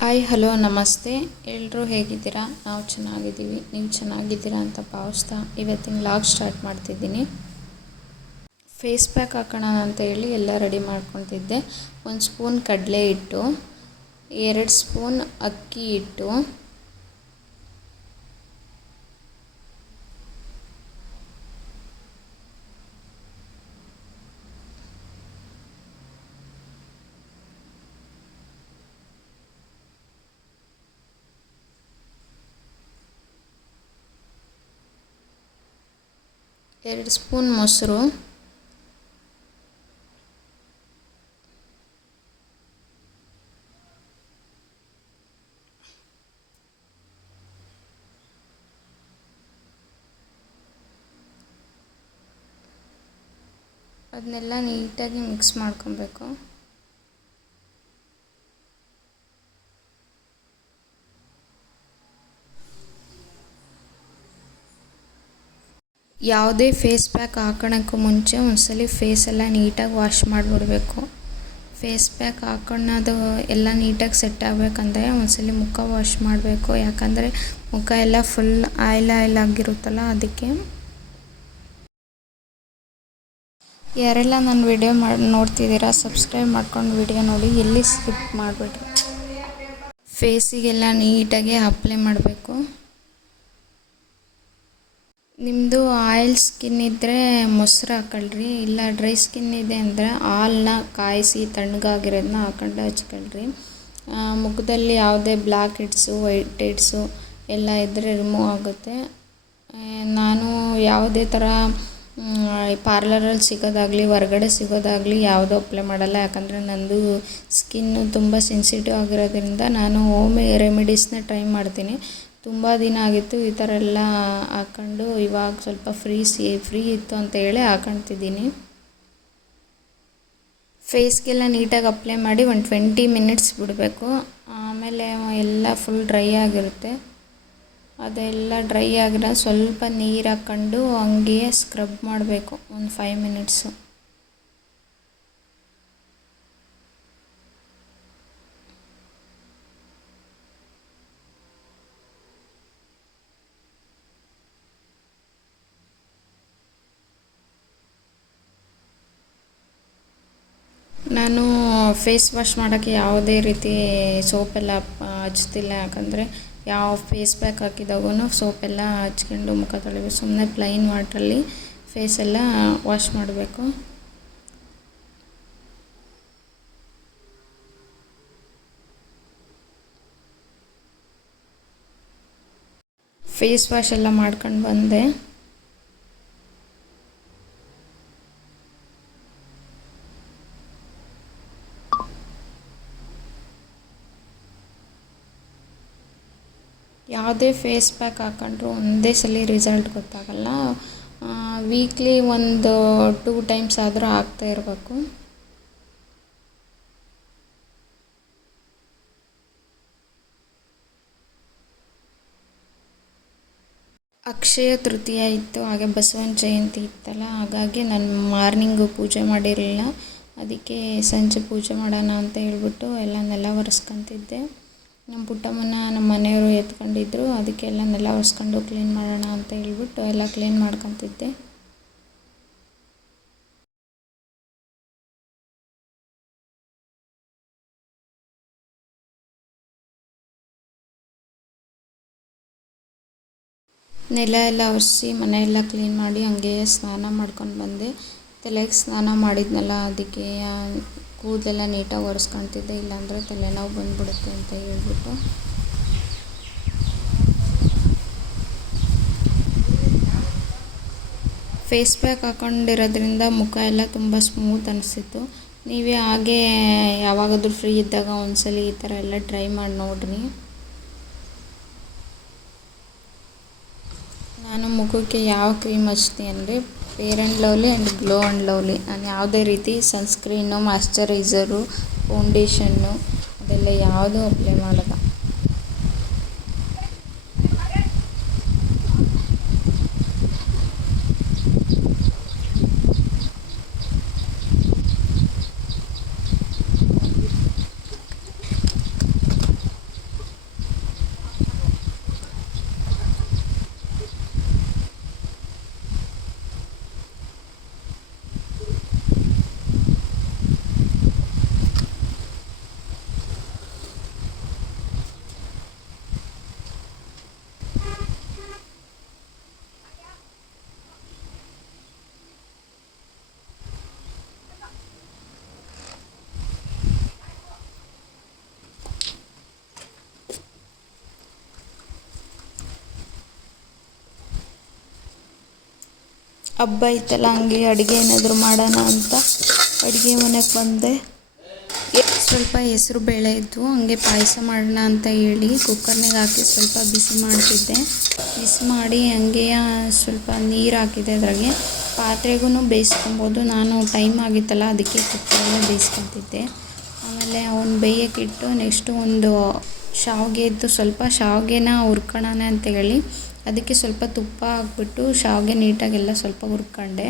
Hi hello ನಮಸ್ತೆ. ಎಲ್ಲರೂ ಹೇಗಿದ್ದೀರಾ? ನಾವು ಚೆನ್ನಾಗಿದ್ದೀವಿ. ನೀವು ಚೆನ್ನಾಗಿದ್ದೀರಾ ಅಂತ ಭಾವಿಸ್ತಾ ಇವತ್ತಿನ ಲಾಗ್ ಸ್ಟಾರ್ಟ್ ಮಾಡ್ತಿದ್ದೀನಿ. ಫೇಸ್ ಪ್ಯಾಕ್ ಹಾಕೋಣ ಅಂತ ಹೇಳಿ ಎಲ್ಲ ರೆಡಿ ಮಾಡ್ಕೊತಿದ್ದೆ. ಒಂದು ಸ್ಪೂನ್ ಕಡಲೆ ಹಿಟ್ಟು, ಎರಡು ಸ್ಪೂನ್ ಅಕ್ಕಿ ಹಿಟ್ಟು ಎರಡು ಸ್ಪೂನ್ ಮೊಸರು. ಅದನ್ನೆಲ್ಲ ನೀಟಾಗಿ ಮಿಕ್ಸ್ ಮಾಡ್ಕೊಬೇಕು. ಯಾವುದೇ ಫೇಸ್ ಪ್ಯಾಕ್ ಹಾಕೋಣಕ್ಕೂ ಮುಂಚೆ ಒಂದ್ಸಲ ಎಲ್ಲ ನೀಟಾಗಿ ವಾಶ್ ಮಾಡಿಬಿಡ್ಬೇಕು. ಫೇಸ್ ಪ್ಯಾಕ್ ಹಾಕೊಳ್ಳೋದು ಎಲ್ಲ ನೀಟಾಗಿ ಸೆಟ್ ಆಗಬೇಕಂದ್ರೆ ಒಂದ್ಸಲ ಮುಖ ವಾಶ್ ಮಾಡಬೇಕು. ಯಾಕಂದರೆ ಮುಖ ಎಲ್ಲ ಫುಲ್ ಆಯಿಲ್ ಆಯಿಲ್ ಆಗಿರುತ್ತಲ್ಲ, ಅದಕ್ಕೆ ಯಾರೆಲ್ಲ ನನ್ನ ವಿಡಿಯೋ ಮಾಡಿ ನೋಡ್ತಿದ್ದೀರಾ ಸಬ್ಸ್ಕ್ರೈಬ್ ಮಾಡ್ಕೊಂಡು ವಿಡಿಯೋ ನೋಡಿ, ಎಲ್ಲಿ ಸ್ಕಿಪ್ ಮಾಡಿಬಿಡ್ರಿ. ಫೇಸಿಗೆಲ್ಲ ನೀಟಾಗಿ ಅಪ್ಲೈ ಮಾಡಬೇಕು. ನಿಮ್ಮದು ಆಯಿಲ್ ಸ್ಕಿನ್ ಇದ್ದರೆ ಮೊಸರು ಹಾಕೊಳ್ರಿ, ಇಲ್ಲ ಡ್ರೈ ಸ್ಕಿನ್ ಇದೆ ಅಂದರೆ ಹಾಲನ್ನ ಕಾಯಿಸಿ ತಣ್ಣಗಾಗಿರೋದನ್ನ ಹಾಕೊಂಡು ಹಚ್ಕೊಳ್ರಿ. ಮುಖದಲ್ಲಿ ಯಾವುದೇ ಬ್ಲ್ಯಾಕ್ ಹೆಡ್ಸು, ವೈಟ್ ಹೆಡ್ಸು ಎಲ್ಲ ಇದ್ದರೆ ರಿಮೂವ್ ಆಗುತ್ತೆ. ನಾನು ಯಾವುದೇ ಥರ ಪಾರ್ಲರಲ್ಲಿ ಸಿಗೋದಾಗಲಿ, ಹೊರಗಡೆ ಸಿಗೋದಾಗಲಿ ಯಾವುದೂ ಅಪ್ಲೈ ಮಾಡಲ್ಲ. ಯಾಕಂದರೆ ನನ್ನದು ಸ್ಕಿನ್ನು ತುಂಬ ಸೆನ್ಸಿಟಿವ್ ಆಗಿರೋದ್ರಿಂದ ನಾನು ಹೋಮ್ ರೆಮಿಡೀಸ್ನ ಟ್ರೈ ಮಾಡ್ತೀನಿ. ತುಂಬ ದಿನ ಆಗಿತ್ತು, ಈ ಥರ ಎಲ್ಲ ಹಾಕ್ಕೊಂಡು ಇವಾಗ ಸ್ವಲ್ಪ ಫ್ರೀ ಸಿ ಫ್ರೀ ಇತ್ತು ಅಂತ ಹೇಳಿ ಹಾಕೊಳ್ತಿದ್ದೀನಿ ಫೇಸ್ಗೆಲ್ಲ ನೀಟಾಗಿ ಅಪ್ಲೈ ಮಾಡಿ ಒಂದು ಟ್ವೆಂಟಿ ಮಿನಿಟ್ಸ್ ಬಿಡಬೇಕು. ಆಮೇಲೆ ಎಲ್ಲ ಫುಲ್ ಡ್ರೈ ಆಗಿರುತ್ತೆ. ಅದೆಲ್ಲ ಡ್ರೈ ಆಗಿರೋ ಸ್ವಲ್ಪ ನೀರು ಹಾಕ್ಕೊಂಡು ಹಂಗೆಯೇ ಸ್ಕ್ರಬ್ ಮಾಡಬೇಕು, ಒಂದು ಫೈವ್ ಮಿನಿಟ್ಸು ನಾನು ಫೇಸ್ ವಾಶ್ ಮಾಡೋಕ್ಕೆ ಯಾವುದೇ ರೀತಿ ಸೋಪೆಲ್ಲ ಹಚ್ತಿಲ್ಲ ಯಾಕಂದರೆ ಯಾವ ಫೇಸ್ ಪ್ಯಾಕ್ ಹಾಕಿದಾಗೂ ಸೋಪೆಲ್ಲ ಹಚ್ಕೊಂಡು ಮುಖ ತೊಳಿಬೇಕು ಸುಮ್ಮನೆ ಪ್ಲೈನ್ ವಾಟ್ರಲ್ಲಿ ಫೇಸೆಲ್ಲ ವಾಶ್ ಮಾಡಬೇಕು. ಫೇಸ್ ವಾಶ್ ಎಲ್ಲ ಮಾಡ್ಕೊಂಡು ಬಂದೆ. ಯಾವುದೇ ಫೇಸ್ ಪ್ಯಾಕ್ ಹಾಕೊಂಡ್ರು ಒಂದೇ ಸಲ ರಿಸಲ್ಟ್ ಗೊತ್ತಾಗಲ್ಲ. ವೀಕ್ಲಿ ಒಂದು ಟೂ ಟೈಮ್ಸ್ ಆದರೂ ಹಾಕ್ತಾ ಇರಬೇಕು. ಅಕ್ಷಯ ತೃತೀಯ ಇತ್ತು, ಹಾಗೆ ಬಸವನ ಜಯಂತಿ ಇತ್ತಲ್ಲ, ಹಾಗಾಗಿ ನಾನು ಮಾರ್ನಿಂಗು ಪೂಜೆ ಮಾಡಿರಲಿಲ್ಲ. ಅದಕ್ಕೆ ಸಂಜೆ ಪೂಜೆ ಮಾಡೋಣ ಅಂತ ಹೇಳ್ಬಿಟ್ಟು ಎಲ್ಲ ನೆಲ ಒರೆಸ್ಕೊತಿದ್ದೆ. ನಮ್ಮ ಪುಟ್ಟಮ್ಮನ ನಮ್ಮ ಮನೆಯವರು ಎತ್ಕೊಂಡಿದ್ರು. ಅದಕ್ಕೆಲ್ಲ ನೆಲ ಒರೆಸ್ಕೊಂಡು ಕ್ಲೀನ್ ಮಾಡೋಣ ಅಂತ ಹೇಳ್ಬಿಟ್ಟು ಎಲ್ಲ ಕ್ಲೀನ್ ಮಾಡ್ಕೊತಿದ್ದೆ. ನೆಲ ಎಲ್ಲ ಒರೆಸಿ ಮನೆಯೆಲ್ಲ ಕ್ಲೀನ್ ಮಾಡಿ ಹಂಗೆ ಸ್ನಾನ ಮಾಡ್ಕೊಂಡು ಬಂದೆ. ತಲೆಗೆ ಸ್ನಾನ ಮಾಡಿದ್ನಲ್ಲ, ಅದಕ್ಕೆ ಕೂದಲೆಲ್ಲ ನೀಟಾಗಿ ಒರೆಸ್ಕೊತಿದ್ದೆ ಇಲ್ಲಾಂದರೆ ತಲೆನೋವು ಬಂದ್ಬಿಡುತ್ತೆ ಅಂತ ಹೇಳ್ಬಿಟ್ಟು. ಫೇಸ್ ಪ್ಯಾಕ್ ಹಾಕೊಂಡಿರೋದ್ರಿಂದ ಮುಖ ಎಲ್ಲ ತುಂಬ ಸ್ಮೂತ್ ಅನಿಸಿತ್ತು. ನೀವೇ ಹಾಗೆ ಯಾವಾಗಾದರೂ ಫ್ರೀ ಇದ್ದಾಗ ಒಂದ್ಸಲ ಈ ಥರ ಎಲ್ಲ ಟ್ರೈ ಮಾಡಿ ನೋಡ್ರಿ. ನಾನು ಮುಖಕ್ಕೆ ಯಾವ ಕ್ರೀಮ್ ಹಚ್ತೀನಿ ಅಂದರೆ Fair and Lovely and Glow and Lovely ನಾನು ಯಾವುದೇ ರೀತಿ ಸನ್ಸ್ಕ್ರೀನು ಮಾಯ್ಶ್ಚರೈಸರು ಫೌಂಡೇಶನ್ನು ಅದೆಲ್ಲ ಯಾವುದೂ ಅಪ್ಲೈ ಮಾಡಲ್ಲ. ಹಬ್ಬ ಇತ್ತಲ್ಲ ಹಂಗೆ ಅಡುಗೆ ಏನಾದರೂ ಮಾಡೋಣ ಅಂತ ಅಡುಗೆ ಮನೆಗೆ ಬಂದೆ. ಸ್ವಲ್ಪ ಹೆಸರು ಬೇಳೆ ಇದ್ವು, ಹಂಗೆ ಪಾಯಸ ಮಾಡೋಣ ಅಂತ ಹೇಳಿ ಕುಕ್ಕರ್ನಾಗ ಹಾಕಿ ಸ್ವಲ್ಪ ಬಿಸಿ ಮಾಡ್ತಿದ್ದೆ. ಬಿಸಿ ಮಾಡಿ ಹಂಗೆ ಸ್ವಲ್ಪ ನೀರು ಹಾಕಿದೆ ಅದ್ರಾಗೆ. ಪಾತ್ರೆಗೂ ಬೇಯಿಸ್ಕೊಬೋದು, ನಾನು ಟೈಮ್ ಆಗಿತ್ತಲ್ಲ, ಅದಕ್ಕೆ ಕುಕ್ಕರಲ್ಲೇ ಬೇಯಿಸ್ಕೊತಿದ್ದೆ. ಆಮೇಲೆ ಅವ್ನು ಬೇಯೋಕ್ಕಿಟ್ಟು ನೆಕ್ಸ್ಟು ಒಂದು ಶಾವಿಗೆ ಇತ್ತು ಸ್ವಲ್ಪ ಶಾವಿಗೆನ ಹುರ್ಕೊಳ್ಳೋಣ ಅಂತ ಹೇಳಿ ಅದಕ್ಕೆ ಸ್ವಲ್ಪ ತುಪ್ಪ ಹಾಕ್ಬಿಟ್ಟು ಶಾವಿಗೆ ನೀಟಾಗೆಲ್ಲ ಸ್ವಲ್ಪ ಹುರ್ಕೊಂಡೆ.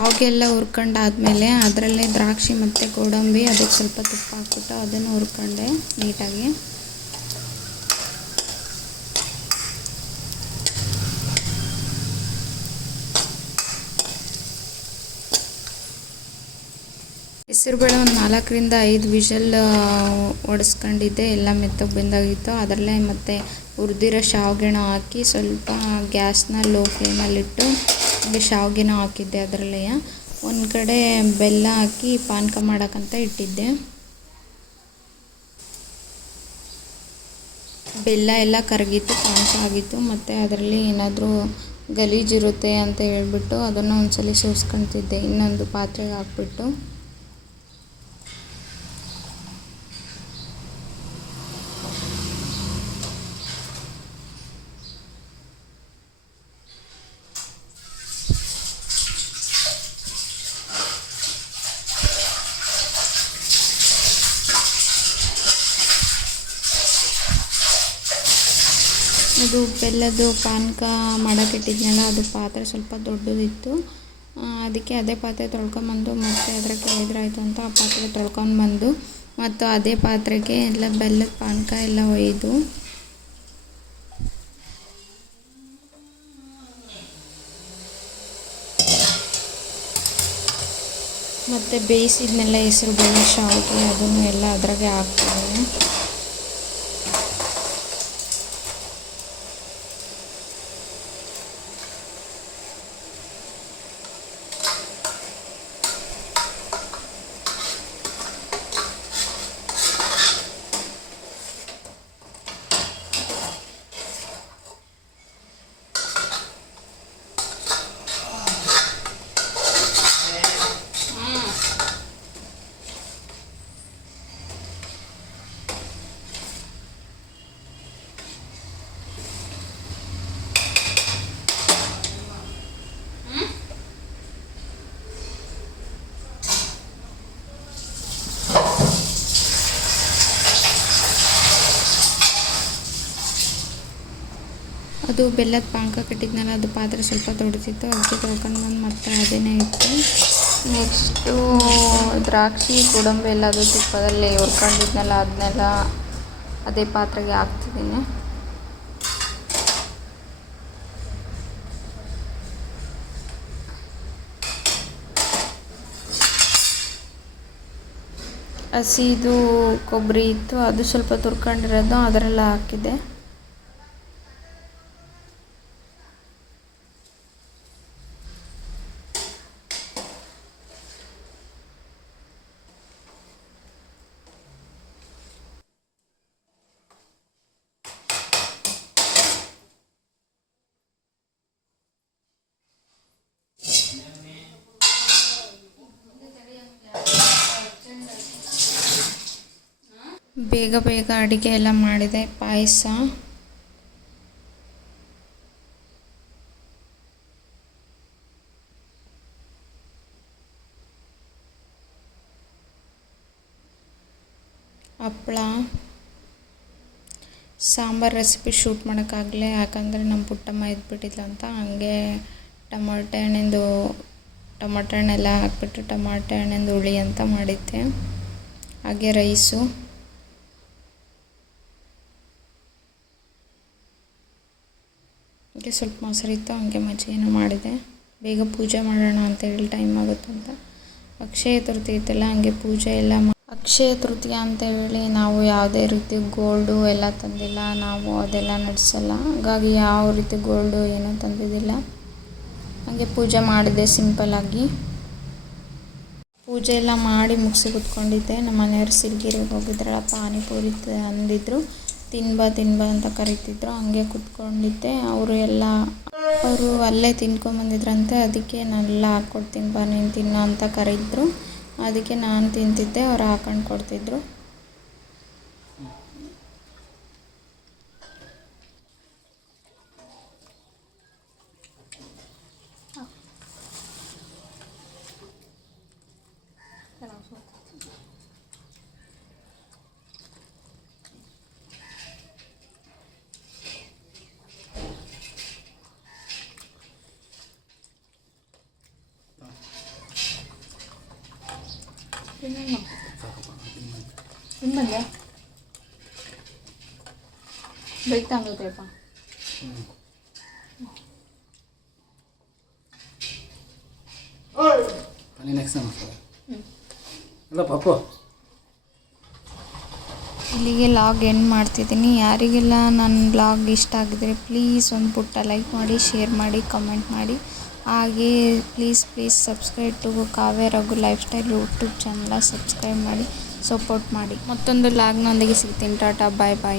ಶಾವಿಗೆ ಎಲ್ಲ ಹುರ್ಕೊಂಡಾದ್ಮೇಲೆ ಅದರಲ್ಲೇ ದ್ರಾಕ್ಷಿ ಮತ್ತು ಗೋಡಂಬಿ ಅದಕ್ಕೆ ಸ್ವಲ್ಪ ತುಪ್ಪ ಹಾಕ್ಬಿಟ್ಟು ಅದನ್ನು ಹುರ್ಕೊಂಡೆ ನೀಟಾಗಿ. ಹೆಸರುಬೇಳೆ ಒಂದು ನಾಲ್ಕರಿಂದ ಐದು ವಿಷಲ್ ಒಡಿಸ್ಕೊಂಡಿದ್ದೆ. ಎಲ್ಲ ಮೆತ್ತಗೆ ಬೆಂದಾಗಿತ್ತು. ಅದರಲ್ಲೇ ಮತ್ತೆ ಹುರಿದಿರೋ ಶಾವಿಗೆನ ಹಾಕಿ ಸ್ವಲ್ಪ ಗ್ಯಾಸ್ನ ಲೋ ಫ್ಲೇಮಲ್ಲಿಟ್ಟು ಹಂಗೆ ಶಾವಿಗೆನ ಹಾಕಿದ್ದೆ ಅದರಲ್ಲೇ. ಒಂದು ಕಡೆ ಬೆಲ್ಲ ಹಾಕಿ ಪಾನಕ ಮಾಡೋಕ್ಕಂತ ಇಟ್ಟಿದ್ದೆ. ಬೆಲ್ಲ ಎಲ್ಲ ಕರಗಿತ್ತು, ಪಾನಕ ಆಗಿತ್ತು, ಮತ್ತು ಅದರಲ್ಲಿ ಏನಾದರೂ ಗಲೀಜಿರುತ್ತೆ ಅಂತ ಹೇಳ್ಬಿಟ್ಟು ಅದನ್ನು ಒಂದ್ಸಲ ಸೋಸ್ಕೊತಿದ್ದೆ. ಇನ್ನೊಂದು ಪಾತ್ರೆಗೆ ಹಾಕ್ಬಿಟ್ಟು. ಅದು ಬೆಲ್ಲದ್ದು ಪಾನಕ ಮಾಡೋಕ್ಕಿಟ್ಟಿದ್ನಲ್ಲ ಅದು ಪಾತ್ರೆ ಸ್ವಲ್ಪ ದೊಡ್ಡದಿತ್ತು. ಅದಕ್ಕೆ ಅದೇ ಪಾತ್ರೆ ತೊಳ್ಕೊಂಬಂದು ಮತ್ತೆ ಅದರ ಕೆಳಗಿದ್ರಾಯ್ತು ಅಂತ ಆ ಪಾತ್ರೆ ತೊಳ್ಕೊಂಡು ಬಂದು ಮತ್ತು ಅದೇ ಪಾತ್ರೆಗೆ ಎಲ್ಲ ಬೆಲ್ಲದ ಪಾನಕ ಎಲ್ಲ ಒಯ್ದು. ಮತ್ತು ಬೇಯಿಸಿದ್ನೆಲ್ಲ ಹೆಸರು ಬೇಳೆ ಶಾವಿಗೆ, ಅದನ್ನು ಎಲ್ಲ ಅದ್ರಾಗೆ ಹಾಕ್ತೀನಿ. ಅದು ಬೆಲ್ಲದ ಪಾಕ ಕಟ್ಟಿದ್ನಲ್ಲ ಅದು ಪಾತ್ರೆ ಸ್ವಲ್ಪ ದೊಡ್ಡದಿತ್ತು ಅದಕ್ಕೆ ತೊಳ್ಕೊಂಡು ಬಂದು ಮತ್ತೆ ಅದನ್ನೇ ಇಟ್ಟು ನೆಕ್ಸ್ಟು ದ್ರಾಕ್ಷಿ, ಗೋಡಂಬಿ ಎಲ್ಲ ಅದು ತುಪ್ಪದಲ್ಲಿ ಹುರ್ಕೊಂಡಿದ್ನಲ್ಲ, ಅದನ್ನೆಲ್ಲ ಅದೇ ಪಾತ್ರೆಗೆ ಹಾಕ್ತಿದ್ದೀನಿ. ಹಸಿದು ಕೊಬ್ಬರಿ ಇತ್ತು, ಅದು ಸ್ವಲ್ಪ ತುರ್ಕೊಂಡಿರೋದು, ಅದರೆಲ್ಲ ಹಾಕಿದ್ದೆ. ಬೇಗ ಬೇಗ ಅಡುಗೆ ಎಲ್ಲ ಮಾಡಿದೆ, ಪಾಯಸ. ಹಪ್ಪಳ. ಸಾಂಬಾರು ರೆಸಿಪಿ ಶೂಟ್ ಮಾಡೋಕ್ಕಾಗಲೇ, ಯಾಕಂದರೆ ನಮ್ಮ ಪುಟ್ಟಮ್ಮ ಇದ್ಬಿಟ್ಟಿದ್ಲು ಅಂತ. ಹಾಗೆ ಟೊಮಾಟೆ ಹಣ್ಣಿಂದು, ಟೊಮಾಟೆ ಹಣ್ಣೆಲ್ಲ ಹಾಕ್ಬಿಟ್ಟು ಟಮಾಟೆ ಹಣ್ಣಿಂದು ಹುಳಿ ಅಂತ ಮಾಡಿದ್ದೆ. ಹಾಗೆ ರೈಸು ಹಾಗೆ ಸ್ವಲ್ಪ ಮೊಸರಿತ್ತು ಹಂಗೆ ಮಜ್ಜಿಗೆನೂ ಮಾಡಿದೆ. ಬೇಗ ಪೂಜೆ ಮಾಡೋಣ ಅಂತ ಹೇಳಿ ಟೈಮ್ ಆಗುತ್ತಂತ. ಅಕ್ಷಯ ತೃತೀಯ ಇತ್ತಲ್ಲ, ಹಂಗೆ ಪೂಜೆ ಎಲ್ಲ ಅಕ್ಷಯ ತೃತೀಯ ಅಂತ ಹೇಳಿ ನಾವು ಯಾವುದೇ ರೀತಿ ಗೋಲ್ಡು ಎಲ್ಲ ತಂದಿಲ್ಲ, ನಾವು ಅದೆಲ್ಲ ನಡೆಸಲ್ಲ. ಹಾಗಾಗಿ ಯಾವ ರೀತಿ ಗೋಲ್ಡು ಏನೂ ತಂದಿದ್ದಿಲ್ಲ. ಹಾಗೆ ಪೂಜೆ ಮಾಡಿದೆ ಸಿಂಪಲ್ಲಾಗಿ ಪೂಜೆ ಎಲ್ಲ ಮಾಡಿ ಮುಗಿಸಿ ಕುತ್ಕೊಂಡಿದ್ದೆ. ನಮ್ಮ ಮನೆಯವ್ರು ಸಿಲ್ಗಿರಿಗೆ ಹೋಗಿದ್ರಲ್ಲ ಪಾನಿಪುರಿ ತಂದಿದ್ರು ತಿನ್ಬಾ ತಿನ್ಬಾ ಅಂತ ಕರಿತಿದ್ರು. ಹಂಗೆ ಕೂತ್ಕೊಂಡಿದ್ದೆ. ಅವರು ಎಲ್ಲ ಅವರು ಅಲ್ಲೇ ತಿನ್ಕೊಂಬಂದಿದ್ರಂತೆ ಅದಕ್ಕೆ ನಾನೆಲ್ಲ ಹಾಕ್ಕೊಡ್ತೀನಿ ಬಾ, ನೀನು ತಿನ್ನು ಅಂತ ಕರೆಯಿದ್ರು ಅದಕ್ಕೆ ನಾನು ತಿಂತಿದ್ದೆ. ಅವ್ರು ಹಾಕೊಂಡು ಕೊಡ್ತಿದ್ರು. ತಿನ್ಬಂದೆ ಅಲ್ಲಿ ನೆಕ್ಸ್ಟ್ ಪಾಪು. ಇಲ್ಲಿಗೆ ಲಾಗ್ ಎಂಡ್ ಮಾಡ್ತಿದ್ದೀನಿ. ಯಾರಿಗೆಲ್ಲ ನನ್ನ ಬ್ಲಾಗ್ ಇಷ್ಟ ಆಗಿದ್ರೆ ಪ್ಲೀಸ್ ಒಂದು ಪುಟ್ಟ ಲೈಕ್ ಮಾಡಿ ಶೇರ್ ಮಾಡಿ ಕಮೆಂಟ್ ಮಾಡಿ. ಹಾಗೆ please please subscribe to Kavya Raghu lifestyle YouTube channel subscribe ಮಾಡಿ ಸಪೋರ್ಟ್ ಮಾಡಿ. ಮತ್ತೊಂದು ಲಾಗ್ನೊಂದಿಗೆ ಸಿಗ್ತೀನಿ. ಟಾಟಾ ಬಾಯ್ ಬಾಯ್